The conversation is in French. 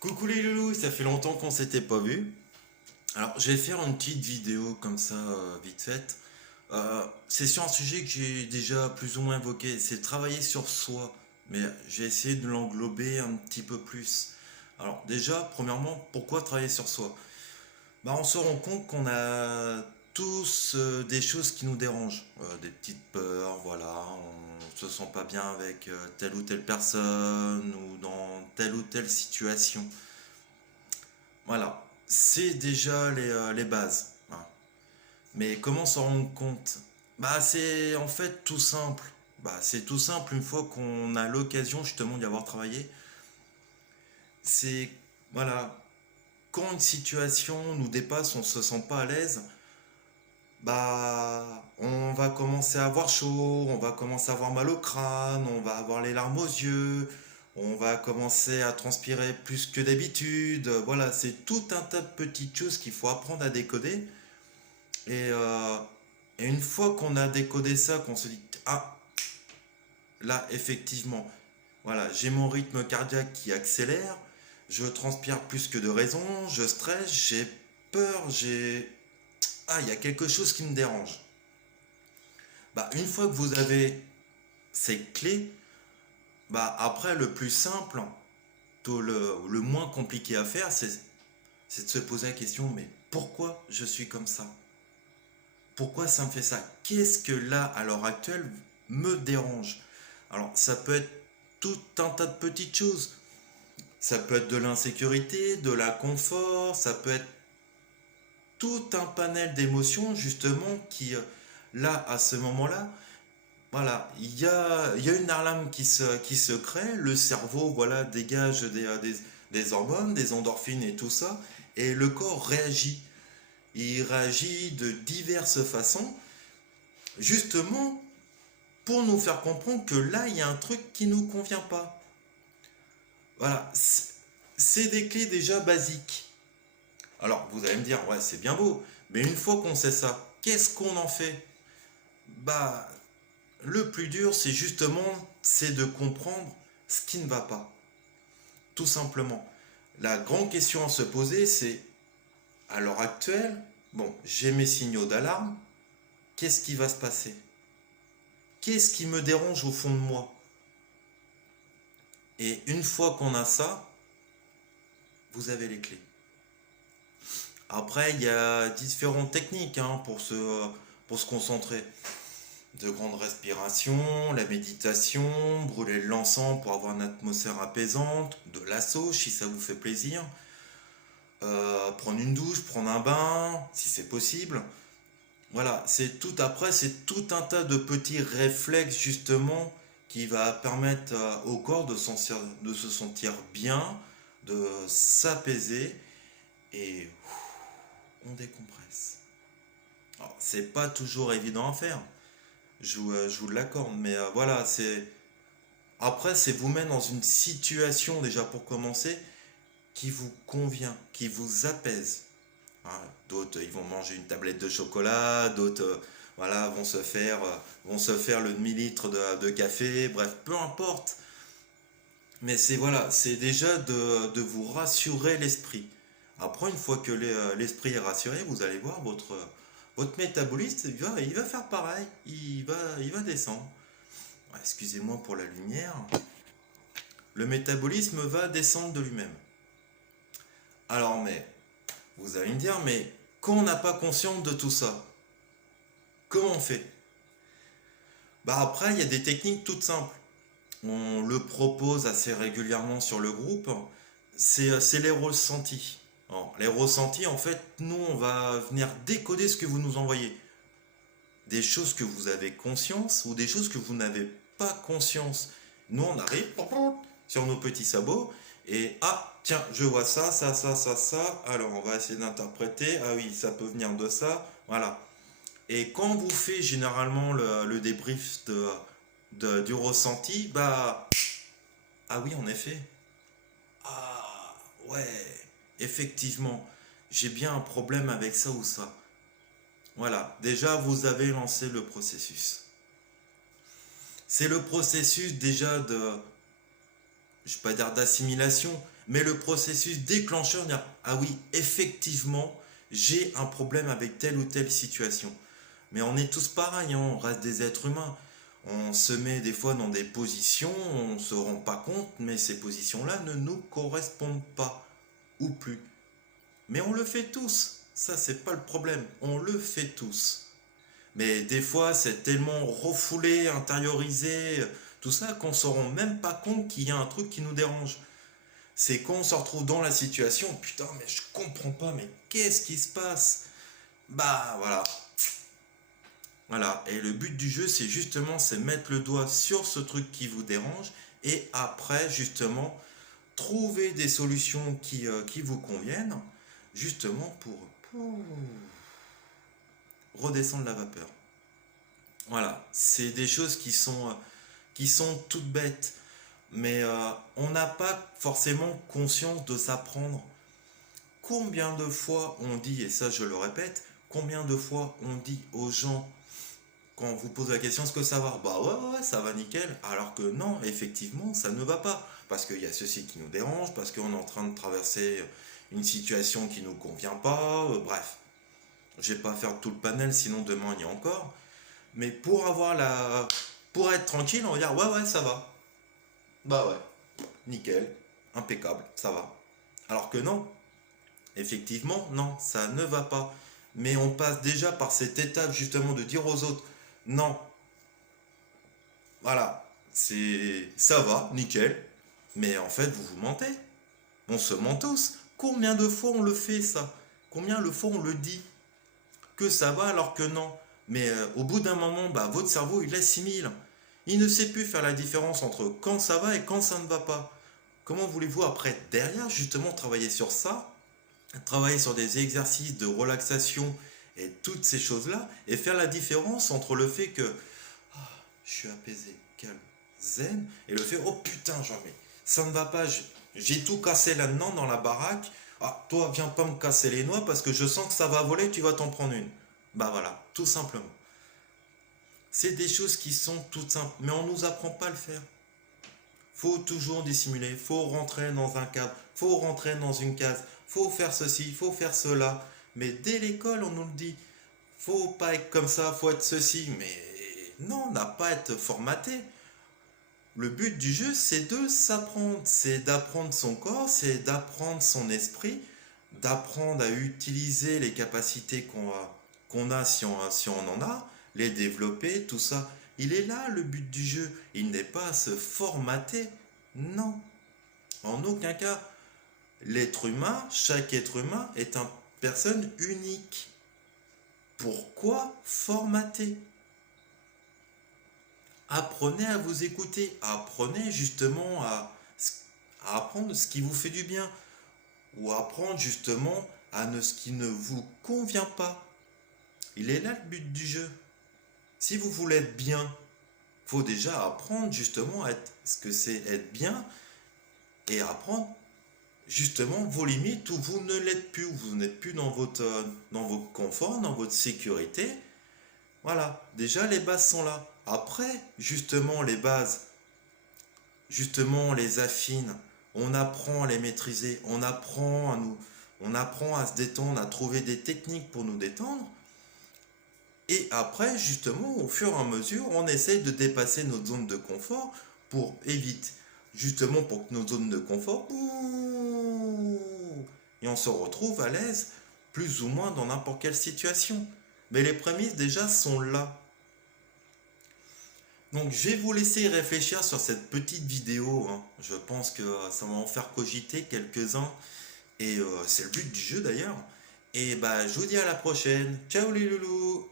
Coucou les loulous, ça fait longtemps qu'on s'était pas vu. Alors, je vais faire une petite vidéo comme ça, vite faite. C'est sur un sujet que j'ai déjà plus ou moins évoqué, c'est travailler sur soi. Mais j'ai essayé de l'englober un petit peu plus. Alors, déjà, premièrement, pourquoi travailler sur soi? Bah, on se rend compte qu'on a tous des choses qui nous dérangent. Des petites peurs, voilà, on se sent pas bien avec telle ou telle personne ou dans telle ou telle situation. Voilà, c'est déjà les bases, hein. Mais comment s'en rendre compte? Bah c'est en fait tout simple. Bah c'est tout simple une fois qu'on a l'occasion justement d'y avoir travaillé. C'est voilà, quand une situation nous dépasse, on se sent pas à l'aise, bah on va commencer à avoir chaud, on va commencer à avoir mal au crâne, on va avoir les larmes aux yeux, on va commencer à transpirer plus que d'habitude. Voilà, c'est tout un tas de petites choses qu'il faut apprendre à décoder. Et, euh, et une fois qu'on a décodé ça, qu'on se dit, ah, là, effectivement, voilà, j'ai mon rythme cardiaque qui accélère, je transpire plus que de raison, je stresse, j'ai peur, j'ai... Ah, il y a quelque chose qui me dérange. Bah, une fois que vous avez ces clés, bah, après, le plus simple, le moins compliqué à faire, c'est de se poser la question, mais pourquoi je suis comme ça? Pourquoi ça me fait ça? Qu'est-ce que là, à l'heure actuelle, me dérange? Alors, ça peut être tout un tas de petites choses. Ça peut être de l'insécurité, de la confort, ça peut être tout un panel d'émotions, justement, là, à ce moment-là, voilà, il y a une alarme qui se crée, le cerveau, voilà, dégage des hormones, des endorphines et tout ça, et le corps réagit. Il réagit de diverses façons, justement pour nous faire comprendre que là, il y a un truc qui nous convient pas. Voilà, c'est des clés déjà basiques. Alors, vous allez me dire, ouais, c'est bien beau, mais une fois qu'on sait ça, qu'est-ce qu'on en fait? Bah, le plus dur, c'est de comprendre ce qui ne va pas. Tout simplement. La grande question à se poser, c'est, à l'heure actuelle, bon, j'ai mes signaux d'alarme, qu'est-ce qui va se passer? Qu'est-ce qui me dérange au fond de moi? Et une fois qu'on a ça, vous avez les clés. Après, il y a différentes techniques hein, pour se concentrer. De grandes respirations, la méditation, brûler l'encens pour avoir une atmosphère apaisante, de la sauge si ça vous fait plaisir, prendre une douche, prendre un bain si c'est possible. Voilà, c'est tout un tas de petits réflexes justement qui va permettre au corps de se sentir bien, de s'apaiser et on décompresse. Alors, c'est pas toujours évident à faire, je vous l'accorde, mais voilà, après, c'est vous mettre dans une situation déjà pour commencer qui vous convient, qui vous apaise. Hein, d'autres, ils vont manger une tablette de chocolat, d'autres, voilà, vont se faire le demi-litre de café, bref, peu importe. Mais c'est déjà de vous rassurer l'esprit. Après, une fois que l'esprit est rassuré, vous allez voir votre métabolisme, il va faire pareil, il va descendre. Ouais, excusez-moi pour la lumière. Le métabolisme va descendre de lui-même. Alors, mais, vous allez me dire, mais quand on n'a pas conscience de tout ça, comment on fait? Bah après, il y a des techniques toutes simples. On le propose assez régulièrement sur le groupe. C'est les ressentis. Alors, les ressentis, en fait, nous, on va venir décoder ce que vous nous envoyez. Des choses que vous avez conscience ou des choses que vous n'avez pas conscience. Nous, on arrive sur nos petits sabots et ah, tiens, je vois ça, ça, ça, ça, ça. Alors, on va essayer d'interpréter. Ah oui, ça peut venir de ça. Voilà. Et quand vous faites généralement le débrief du ressenti, bah, ah oui, en effet. Ah, ouais, effectivement, j'ai bien un problème avec ça ou ça. Voilà, déjà vous avez lancé le processus. C'est le processus déjà de, je vais pas dire d'assimilation, Mais le processus déclencheur, dire, ah oui, effectivement, j'ai un problème avec telle ou telle situation. Mais on est tous pareils, hein, on reste des êtres humains. On se met des fois dans des positions, on ne se rend pas compte, mais ces positions-là ne nous correspondent pas, ou plus. Mais on le fait tous, ça c'est pas le problème, on le fait tous. Mais des fois c'est tellement refoulé, intériorisé, tout ça qu'on ne se rend même pas compte qu'il y a un truc qui nous dérange. C'est quand on se retrouve dans la situation, putain mais je comprends pas, mais qu'est-ce qui se passe? Bah voilà, voilà, et le but du jeu, c'est justement, c'est mettre le doigt sur ce truc qui vous dérange et après, justement, trouver des solutions qui vous conviennent, justement pour redescendre la vapeur. Voilà, c'est des choses qui sont toutes bêtes, mais on n'a pas forcément conscience de s'apprendre. Combien de fois on dit, et ça je le répète, combien de fois on dit aux gens quand on vous pose la question, est-ce que ça va? Bah ouais, ça va nickel. Alors que non, effectivement, ça ne va pas. Parce qu'il y a ceci qui nous dérange, parce qu'on est en train de traverser une situation qui ne nous convient pas, bref. Je vais pas faire tout le panel, sinon demain il y a encore. Mais pour être tranquille, on va dire ouais, ça va. Bah ouais, nickel, impeccable, ça va. Alors que non, effectivement, non, ça ne va pas. Mais on passe déjà par cette étape justement de dire aux autres, non, voilà, c'est ça va, nickel. Mais en fait, vous vous mentez. On se ment tous. Combien de fois on le fait ça? Combien de fois on le dit que ça va alors que non? Mais au bout d'un moment, bah, votre cerveau, il assimile. Il ne sait plus faire la différence entre quand ça va et quand ça ne va pas. Comment voulez-vous après, derrière, justement, travailler sur ça, travailler sur des exercices de relaxation et toutes ces choses-là, et faire la différence entre le fait que je suis apaisé, calme, zen, et le fait, oh putain, jamais, ça ne va pas, j'ai tout cassé là-dedans dans la baraque, ah, toi, viens pas me casser les noix parce que je sens que ça va voler, tu vas t'en prendre une. Bah voilà, tout simplement. C'est des choses qui sont toutes simples, mais on nous apprend pas à le faire. Faut toujours dissimuler, faut rentrer dans un cadre, faut rentrer dans une case, faut faire ceci, faut faire cela. Mais dès l'école, on nous le dit. Faut pas être comme ça, faut être ceci. Mais non, on n'a pas à être formaté. Le but du jeu, c'est de s'apprendre. C'est d'apprendre son corps, c'est d'apprendre son esprit, d'apprendre à utiliser les capacités qu'on a si on en a, les développer, tout ça. Il est là le but du jeu. Il n'est pas à se formater. Non. En aucun cas. L'être humain, chaque être humain est une personne unique. Pourquoi formater? Apprenez à vous écouter. Apprenez justement à apprendre ce qui vous fait du bien. Ou apprendre justement à ce qui ne vous convient pas. Il est là le but du jeu. Si vous voulez être bien, il faut déjà apprendre justement à être ce que c'est être bien et apprendre justement vos limites où vous ne l'êtes plus, où vous n'êtes plus dans votre confort, dans votre sécurité. Voilà, déjà les bases sont là. Après, justement les bases, justement on les affine, on apprend à les maîtriser, on apprend à se détendre, à trouver des techniques pour nous détendre. Et après, justement, au fur et à mesure, on essaye de dépasser notre zone de confort pour éviter, justement, pour que nos zones de confort, et on se retrouve à l'aise, plus ou moins dans n'importe quelle situation. Mais les prémices déjà sont là. Donc je vais vous laisser réfléchir sur cette petite vidéo, hein. Je pense que ça va en faire cogiter quelques-uns. Et c'est le but du jeu d'ailleurs. Et bah je vous dis à la prochaine. Ciao les loulous!